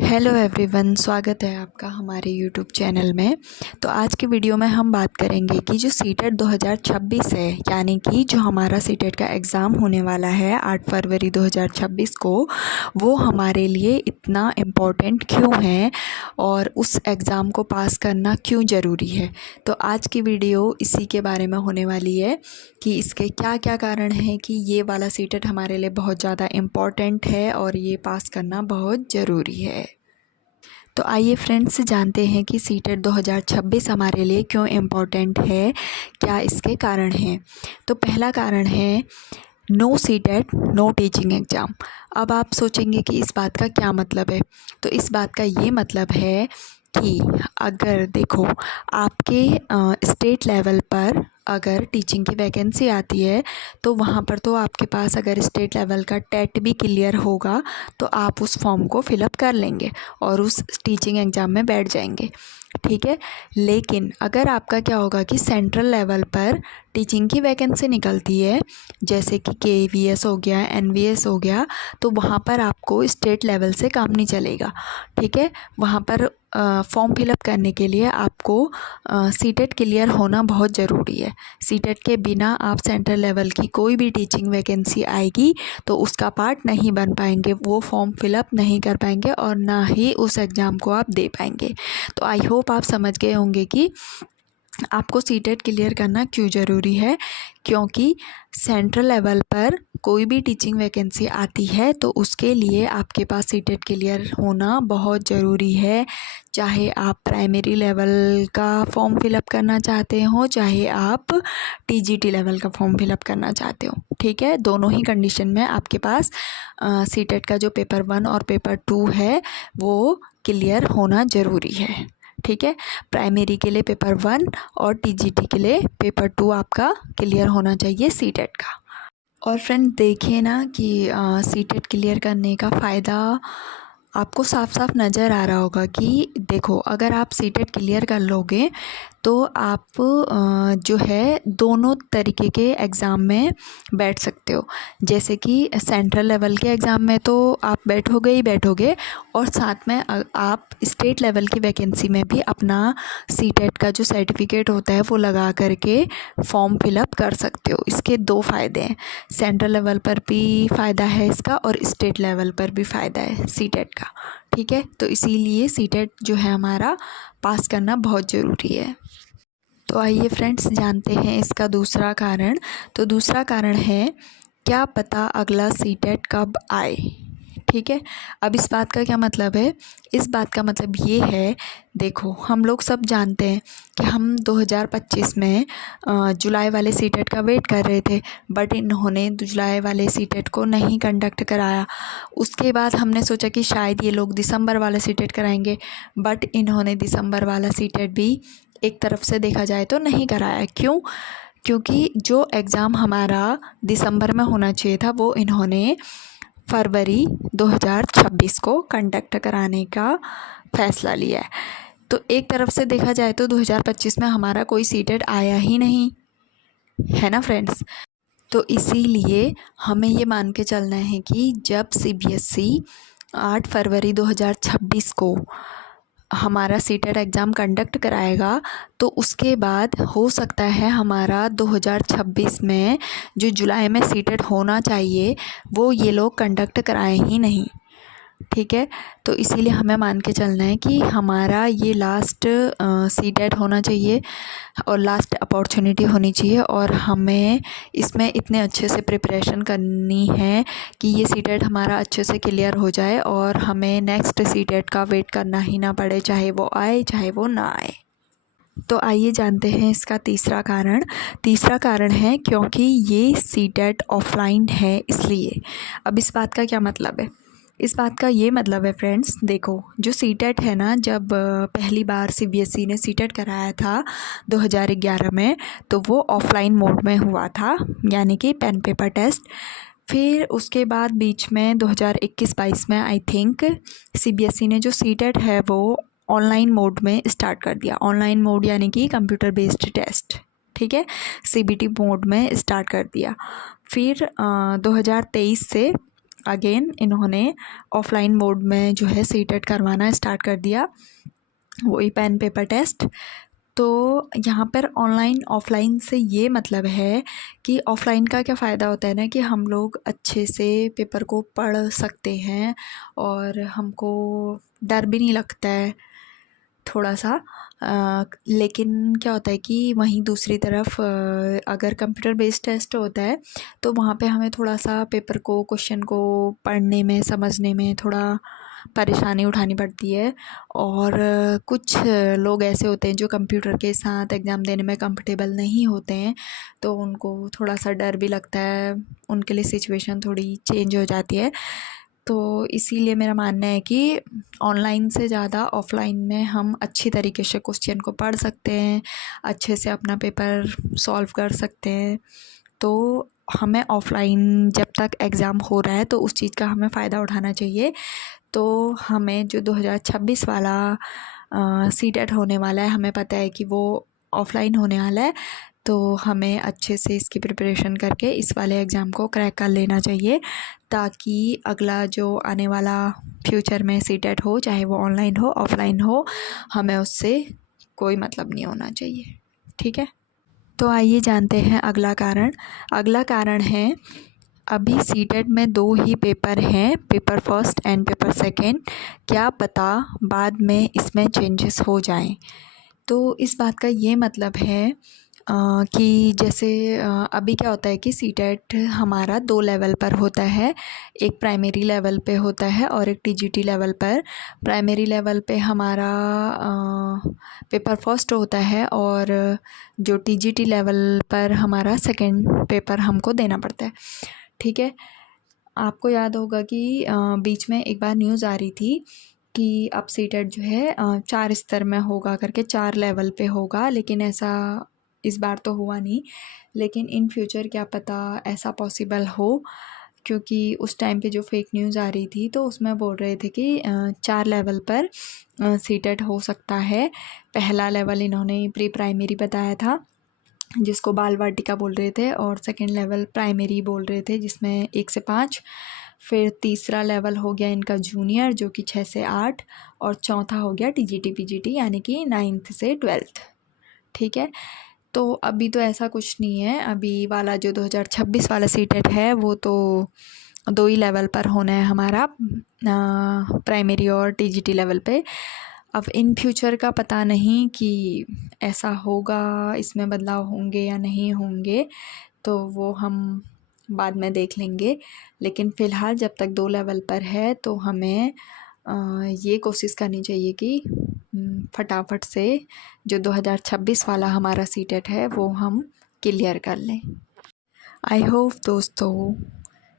Hello everyone, स्वागत है आपका हमारे यूट्यूब चैनल में। तो आज की वीडियो में हम बात करेंगे कि जो सीटेट 2026 है, यानी कि जो हमारा सीटेट का एग्ज़ाम होने वाला है 8 फरवरी 2026 को, वो हमारे लिए इतना इम्पोर्टेंट क्यों है और उस एग्ज़ाम को पास करना क्यों ज़रूरी है। तो आज की वीडियो इसी के बारे में होने वाली है कि इसके क्या क्या कारण हैं कि ये वाला सीटेट हमारे लिए बहुत ज़्यादा इम्पोर्टेंट है और ये पास करना बहुत ज़रूरी है। तो आइए फ्रेंड्स, जानते हैं कि सीटेट 2026 हमारे लिए क्यों इम्पोर्टेंट है, क्या इसके कारण हैं। तो पहला कारण है no CTET no teaching exam. अब आप सोचेंगे कि इस बात का क्या मतलब है। तो इस बात का ये मतलब है कि अगर देखो आपके स्टेट लेवल पर अगर टीचिंग की वैकेंसी आती है तो वहाँ पर तो आपके पास अगर स्टेट लेवल का टेट भी क्लियर होगा तो आप उस फॉर्म को फिलअप कर लेंगे और उस टीचिंग एग्ज़ाम में बैठ जाएंगे, ठीक है। लेकिन अगर आपका क्या होगा कि सेंट्रल लेवल पर टीचिंग की वैकेंसी निकलती है, जैसे कि KVS हो गया, NVS हो गया, तो वहाँ पर आपको स्टेट लेवल से काम नहीं चलेगा, ठीक है। वहाँ पर फॉर्म फिलअप करने के लिए आपको सीटेट क्लियर होना बहुत ज़रूरी है। सीटेट के बिना आप सेंट्रल लेवल की कोई भी टीचिंग वैकेंसी आएगी तो उसका पार्ट नहीं बन पाएंगे, वो फॉर्म फिलअप नहीं कर पाएंगे और ना ही उस एग्ज़ाम को आप दे पाएंगे। तो आई होप आप समझ गए होंगे कि आपको सीटेट क्लियर करना क्यों ज़रूरी है। क्योंकि सेंट्रल लेवल पर कोई भी टीचिंग वैकेंसी आती है तो उसके लिए आपके पास सीटेट क्लियर होना बहुत ज़रूरी है। चाहे आप प्राइमरी लेवल का फॉर्म फिलअप करना चाहते हो, चाहे आप TGT लेवल का फॉर्म फिलअप करना चाहते हो, ठीक है। दोनों ही कंडीशन में आपके पास सीटेट का जो पेपर 1 और पेपर 2 है वो क्लियर होना ज़रूरी है, ठीक है। प्राइमरी के लिए पेपर 1 और TGT के लिए पेपर 2 आपका क्लियर होना चाहिए सीटेट का। और फ्रेंड देखिए ना कि सीटेट क्लियर करने का फ़ायदा आपको साफ साफ नज़र आ रहा होगा कि देखो अगर आप सीटेट क्लियर कर लोगे तो आप जो है दोनों तरीके के एग्ज़ाम में बैठ सकते हो। जैसे कि सेंट्रल लेवल के एग्ज़ाम में तो आप बैठोगे ही बैठोगे और साथ में आप स्टेट लेवल की वैकेंसी में भी अपना सीटेट का जो सर्टिफिकेट होता है वो लगा करके फॉर्म फिलअप कर सकते हो। इसके दो फ़ायदे हैं, सेंट्रल लेवल पर भी फ़ायदा है इसका और स्टेट लेवल पर भी फ़ायदा है सीटेट का, ठीक है। तो इसीलिए सीटेट जो है हमारा पास करना बहुत ज़रूरी है। तो आइए फ्रेंड्स, जानते हैं इसका दूसरा कारण। तो दूसरा कारण है क्या पता अगला सीटेट कब आए, ठीक है। अब इस बात का क्या मतलब है, इस बात का मतलब ये है, देखो हम लोग सब जानते हैं कि हम 2025 में जुलाई वाले सीटेट का वेट कर रहे थे, बट इन्होंने जुलाई वाले सीटेट को नहीं कंडक्ट कराया। उसके बाद हमने सोचा कि शायद ये लोग दिसंबर वाला सीटेट कराएंगे, बट इन्होंने दिसंबर वाला सीटेट भी एक तरफ से देखा जाए तो नहीं कराया। क्यों? क्योंकि जो एग्ज़ाम हमारा दिसंबर में होना चाहिए था वो इन्होंने फरवरी 2026 को कंडक्ट कराने का फ़ैसला लिया है। तो एक तरफ से देखा जाए तो 2025 में हमारा कोई सीटेट आया ही नहीं है ना फ्रेंड्स। तो इसीलिए हमें ये मान के चलना है कि जब CBSE 8 फरवरी 2026 को हमारा सीटेट एग्ज़ाम कंडक्ट कराएगा तो उसके बाद हो सकता है हमारा 2026 में जो जुलाई में सीटेट होना चाहिए वो ये लोग कंडक्ट कराएं ही नहीं, ठीक है। तो इसीलिए हमें मान के चलना है कि हमारा ये लास्ट सीटेट होना चाहिए और लास्ट अपॉर्चुनिटी होनी चाहिए और हमें इसमें इतने अच्छे से प्रिपरेशन करनी है कि ये सीटेट हमारा अच्छे से क्लियर हो जाए और हमें नेक्स्ट सीटेट का वेट करना ही ना पड़े, चाहे वो आए चाहे वो ना आए। तो आइए जानते हैं इसका तीसरा कारण। तीसरा कारण है क्योंकि ये सीटेट ऑफलाइन है इसलिए। अब इस बात का क्या मतलब है, इस बात का ये मतलब है फ्रेंड्स, देखो जो सीटेट है ना, जब पहली बार CBSE ने सीटेट कराया था 2011 में तो वो ऑफलाइन मोड में हुआ था, यानी कि पेन पेपर टेस्ट। फिर उसके बाद बीच में 2021-22 में आई थिंक CBSE ने जो सीटेट है वो ऑनलाइन मोड में स्टार्ट कर दिया। ऑनलाइन मोड यानी कि कंप्यूटर बेस्ड टेस्ट, ठीक है, CBT मोड में स्टार्ट कर दिया। फिर 2023 से अगेन इन्होंने ऑफ़लाइन मोड में जो है सीटेट करवाना स्टार्ट कर दिया, वही पेन पेपर टेस्ट। तो यहाँ पर ऑनलाइन ऑफ़लाइन से ये मतलब है कि ऑफ़लाइन का क्या फ़ायदा होता है ना कि हम लोग अच्छे से पेपर को पढ़ सकते हैं और हमको डर भी नहीं लगता है थोड़ा सा। लेकिन क्या होता है कि वहीं दूसरी तरफ अगर कंप्यूटर बेस्ड टेस्ट होता है तो वहाँ पे हमें थोड़ा सा पेपर को, क्वेश्चन को पढ़ने में, समझने में थोड़ा परेशानी उठानी पड़ती है। और कुछ लोग ऐसे होते हैं जो कंप्यूटर के साथ एग्ज़ाम देने में कंफर्टेबल नहीं होते हैं, तो उनको थोड़ा सा डर भी लगता है, उनके लिए सिचुएशन थोड़ी चेंज हो जाती है। तो इसीलिए मेरा मानना है कि ऑनलाइन से ज़्यादा ऑफ़लाइन में हम अच्छी तरीके से क्वेश्चन को पढ़ सकते हैं, अच्छे से अपना पेपर सॉल्व कर सकते हैं। तो हमें ऑफ़लाइन जब तक एग्ज़ाम हो रहा है तो उस चीज़ का हमें फ़ायदा उठाना चाहिए। तो हमें जो 2026 वाला सीटेट होने वाला है, हमें पता है कि वो ऑफ़लाइन होने वाला है, तो हमें अच्छे से इसकी प्रिपरेशन करके इस वाले एग्ज़ाम को क्रैक कर लेना चाहिए, ताकि अगला जो आने वाला फ्यूचर में सीटेट हो, चाहे वो ऑनलाइन हो ऑफ़लाइन हो, हमें उससे कोई मतलब नहीं होना चाहिए। ठीक है, तो आइए जानते हैं अगला कारण। अगला कारण है, अभी सीटेट में 2 ही पेपर हैं, paper first and paper second. क्या पता बाद में इसमें चेंजेस हो जाएं। तो इस बात का ये मतलब है कि जैसे अभी क्या होता है कि सीटेट हमारा 2 लेवल पर होता है, एक प्राइमरी लेवल पे होता है और एक टीजीटी लेवल पर। प्राइमरी लेवल पे हमारा पेपर फर्स्ट होता है और जो टीजीटी लेवल पर हमारा सेकंड पेपर हमको देना पड़ता है। ठीक है, आपको याद होगा कि बीच में एक बार न्यूज़ आ रही थी कि अब सीटेट जो है 4 स्तर में होगा करके, 4 लेवल पे होगा, लेकिन ऐसा इस बार तो हुआ नहीं। लेकिन इन फ्यूचर क्या पता ऐसा पॉसिबल हो, क्योंकि उस टाइम पे जो फेक न्यूज़ आ रही थी तो उसमें बोल रहे थे कि 4 लेवल पर सीटेट हो सकता है। पहला लेवल इन्होंने प्री प्राइमरी बताया था, जिसको बाल वाटिका बोल रहे थे, और सेकंड लेवल प्राइमरी बोल रहे थे जिसमें 1 से 5। फिर तीसरा लेवल हो गया इनका जूनियर, जो कि 6 से 8, और चौथा हो गया टीजीटी पीजीटी यानी कि 9th से 12th। ठीक है, तो अभी तो ऐसा कुछ नहीं है। अभी वाला जो 2026 वाला सीटेट है वो तो 2 ही लेवल पर होना है हमारा, प्राइमरी और टीजीटी लेवल पे। अब इन फ्यूचर का पता नहीं कि ऐसा होगा, इसमें बदलाव होंगे या नहीं होंगे, तो वो हम बाद में देख लेंगे। लेकिन फ़िलहाल जब तक 2 लेवल पर है तो हमें ये कोशिश करनी चाहिए कि फटाफट से जो 2026 वाला हमारा सीटेट है वो हम क्लियर कर लें। आई होप दोस्तों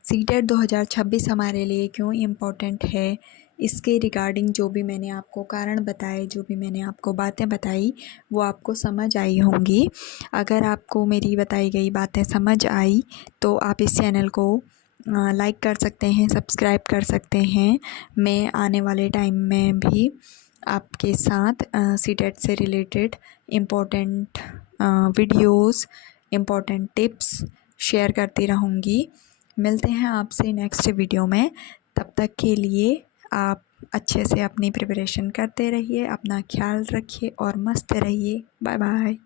सीटेट 2026 हमारे लिए क्यों इम्पोर्टेंट है, इसके रिगार्डिंग जो भी मैंने आपको कारण बताए, जो भी मैंने आपको बातें बताई, वो आपको समझ आई होंगी। अगर आपको मेरी बताई गई बातें समझ आई तो आप इस चैनल को लाइक कर सकते हैं, सब्सक्राइब कर सकते हैं। मैं आने वाले टाइम में भी आपके साथ सीटेट से related important videos, important tips share करती रहूँगी। मिलते हैं आपसे नेक्स्ट वीडियो में, तब तक के लिए आप अच्छे से अपनी प्रिपरेशन करते रहिए, अपना ख्याल रखिए और मस्त रहिए। Bye bye.